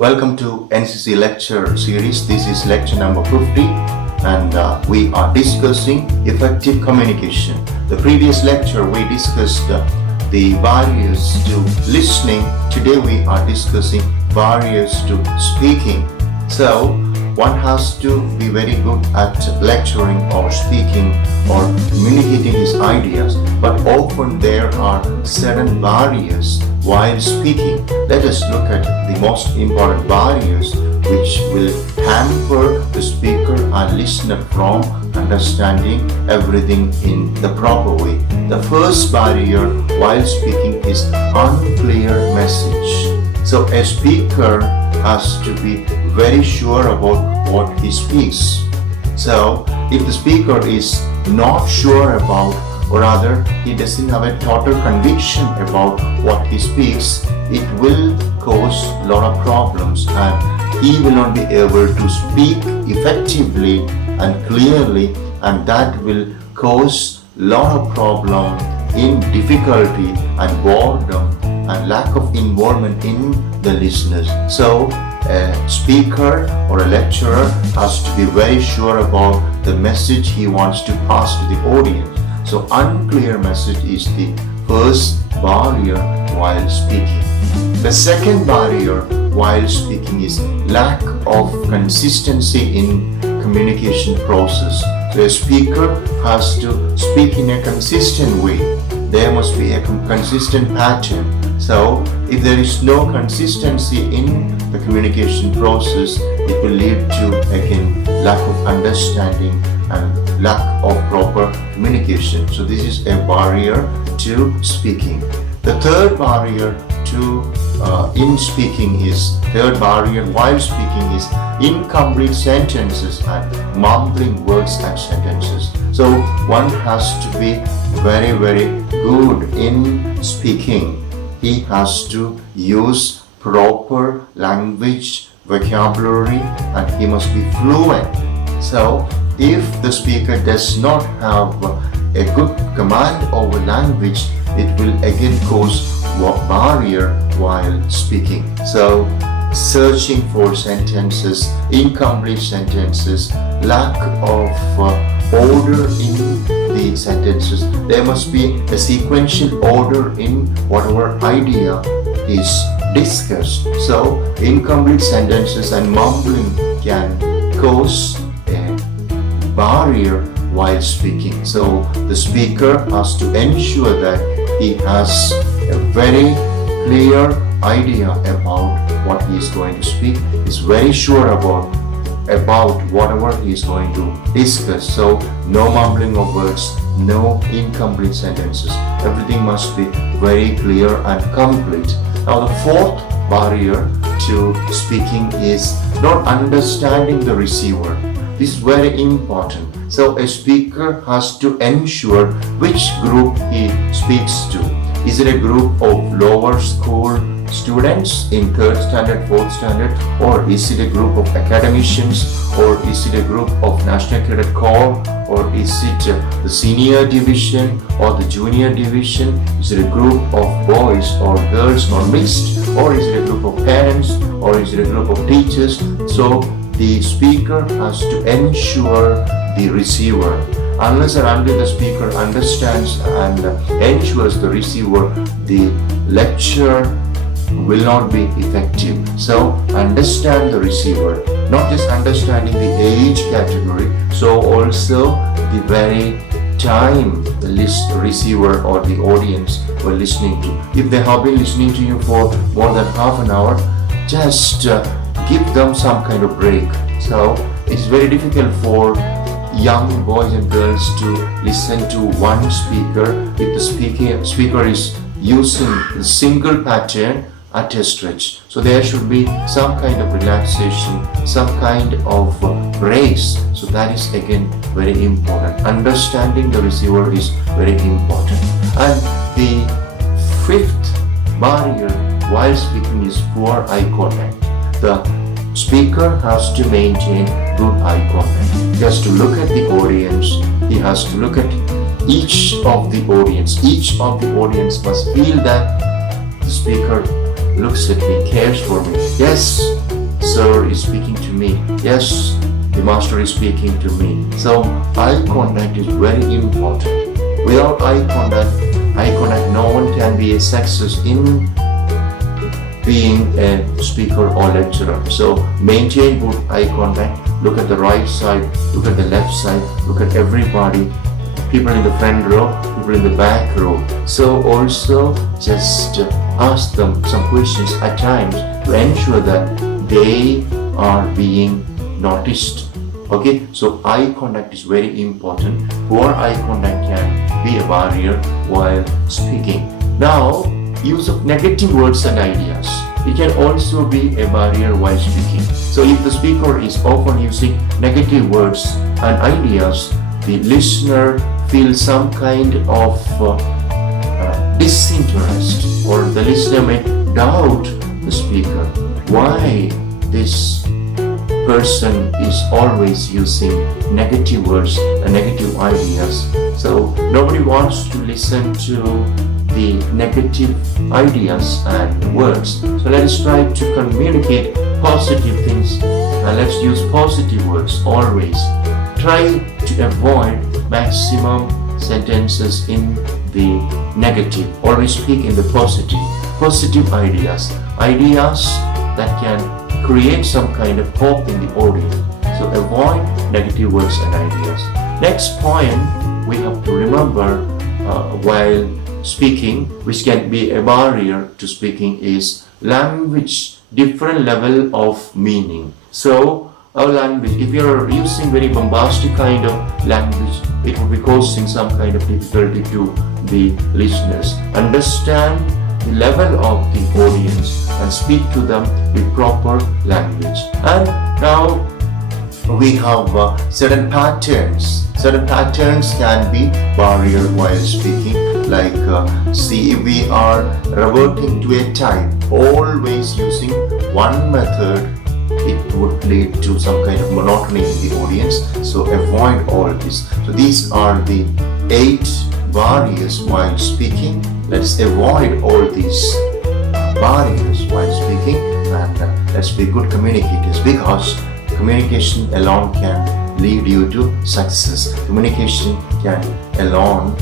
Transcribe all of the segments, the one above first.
Welcome to NCC lecture series. This is lecture number 50 and we are discussing effective communication. The previous lecture we discussed the barriers to listening. Today we are discussing barriers to speaking. So one has to be very good at lecturing or speaking or communicating his ideas, but often there are certain barriers while speaking. Let us look at the most important barriers which will hamper the speaker and listener from understanding everything in the proper way. The first barrier while speaking is unclear message. So a speaker has to be very sure about what he speaks. So if the speaker is not sure about, or rather he doesn't have a total conviction about what he speaks, it will cause a lot of problems and he will not be able to speak effectively and clearly, and that will cause a lot of problem in difficulty and boredom and lack of involvement in the listeners. So a speaker or a lecturer has to be very sure about the message he wants to pass to the audience. So unclear message is the first barrier while speaking. The second barrier while speaking is lack of consistency in communication process. So a speaker has to speak in a consistent way. There must be a consistent pattern. So if there is no consistency in the communication process, it will lead to again lack of understanding and lack of proper communication. So this is a barrier to speaking. The third barrier while speaking is incomplete sentences and mumbling words and sentences. So one has to be very good in speaking. He has to use proper language, vocabulary, and he must be fluent. So if the speaker does not have a good command over language, it will again cause a barrier while speaking. So searching for sentences, incomplete sentences, lack of order in the sentences. There must be a sequential order in whatever idea is discussed. So incomplete sentences and mumbling can cause a barrier while speaking. So the speaker has to ensure that he has a very clear idea about what he is going to speak, is very sure about whatever he is going to discuss. So no mumbling of words, no incomplete sentences. Everything must be very clear and complete. Now the fourth barrier to speaking is not understanding the receiver. This is very important. So a speaker has to ensure which group he speaks to. Is it a group of lower school students in 3rd standard, 4th standard, or is it a group of academicians, or is it a group of National Cadet Corps, or is it the senior division or the junior division? Is it a group of boys or girls or mixed, or is it a group of parents, or is it a group of teachers? So the speaker has to ensure the receiver. Unless and until the speaker understands and ensures the receiver, the lecture will not be effective. So understand the receiver, not just understanding the age category, so also the very time the receiver or the audience were listening to. If they have been listening to you for more than half an hour, just give them some kind of break. So it's very difficult for young boys and girls to listen to one speaker if the speaker is using a single pattern at a stretch. So there should be some kind of relaxation, some kind of breaks. So that is again very important. Understanding the receiver is very important. And the fifth barrier while speaking is poor eye contact. The speaker has to maintain good eye contact. He has to look at the audience. He has to look at each of the audience. Each of the audience must feel that the speaker looks at me, cares for me. Yes, sir is speaking to me. Yes, the master is speaking to me. So eye contact is very important. Without eye contact, no one can be a success in being a speaker or lecturer. So maintain good eye contact. Look at the right side, look at the left side, look at everybody. People in the front row, people in the back row. So also just ask them some questions at times to ensure that they are being noticed. Okay, so eye contact is very important. Poor eye contact can be a barrier while speaking. Now, use of negative words and ideas. It can also be a barrier while speaking. So if the speaker is often using negative words and ideas, the listener feels some kind of disinterest, or the listener may doubt the speaker. Why this person is always using negative words and negative ideas? So nobody wants to listen to the negative ideas and words. So let's try to communicate positive things and let's use positive words always. Try to avoid maximum sentences in the negative. Always speak in the positive ideas that can create some kind of hope in the audience. So avoid negative words and ideas. Next point we have to remember while speaking, which can be a barrier to speaking, is language, different level of meaning. So our language, if you're using very bombastic kind of language, it will be causing some kind of difficulty to the listeners. Understand the level of the audience and speak to them with proper language. And now we have certain patterns. Certain patterns can be barrier while speaking. Like see, if we are reverting to a type, always using one method, it would lead to some kind of monotony in the audience. So avoid all this. So these are the 8 barriers while speaking. Let's avoid all these barriers while speaking, and let's be good communicators, because communication alone can lead you to success. Communication can alone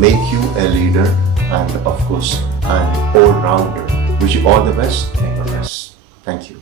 make you a leader and of course an all-rounder. Wish you all the best and God bless. Thank you.